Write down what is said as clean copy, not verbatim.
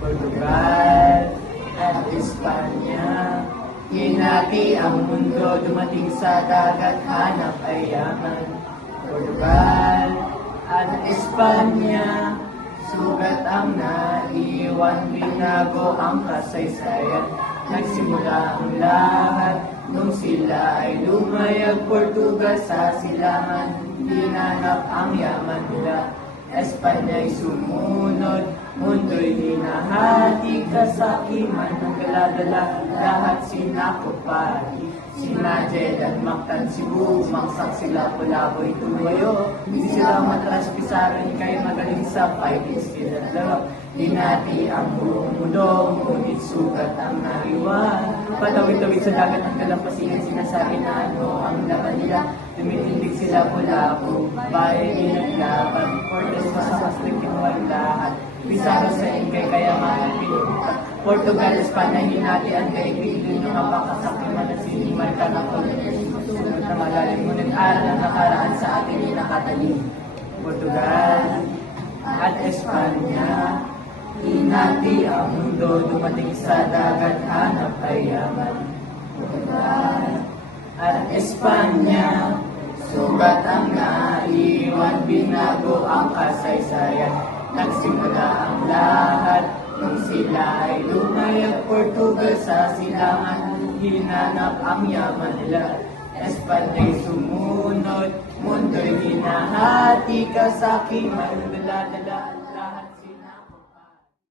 Portugal at Espanya. Hinati ang mundo, dumating sa dagat, hanap ay yaman. Portugal at Espanya, sugat ang naiwan, binago ang kasaysayan. Nagsimula ang lahat nung sila ay lumayag. Portugal sa silangan, hinanap ang yaman nila. Espanya'y sumunod, mundo'y hinahati, kasakiman ng galadala, lahat sinakupati. Sina Jed at Mactan, Cebu, maksak sila, Pulaboy, Tumayo. Hindi sila matras, Pisaran, kay magaling sa fighting skill at laro. Hinati ang buong mundo, ngunit sugat ang naiwan. Patawid-tawid sa dagat ang kalampasigan, sinasabi na ano ang laban nila. Tumitindig sila, Pulapo, bayan inaglaban. Portes masamastig kinuha lahat. Pizarro sa Incay, kaya mga pinuta. Portugal, Espanya, hinati ang daigdig. Doon yung mapakasakiman na sinimal ka na sunod na malalim. Ngunit aral ang nakaraan sa atin yung nakatalim. Portugal at Espanya, hinati ang mundo, dumating sa dagat, hanap ay yaman. Portugal at Espanya, sugat ang naiwan, binago ang kasaysayan. Nagsimula ang lahat nung sila ay lumayag. Portugal sa silangan, hinanap ang yaman nila. Espanya'y sumunod, mundo'y hinahati, kasakiman, dala-dala.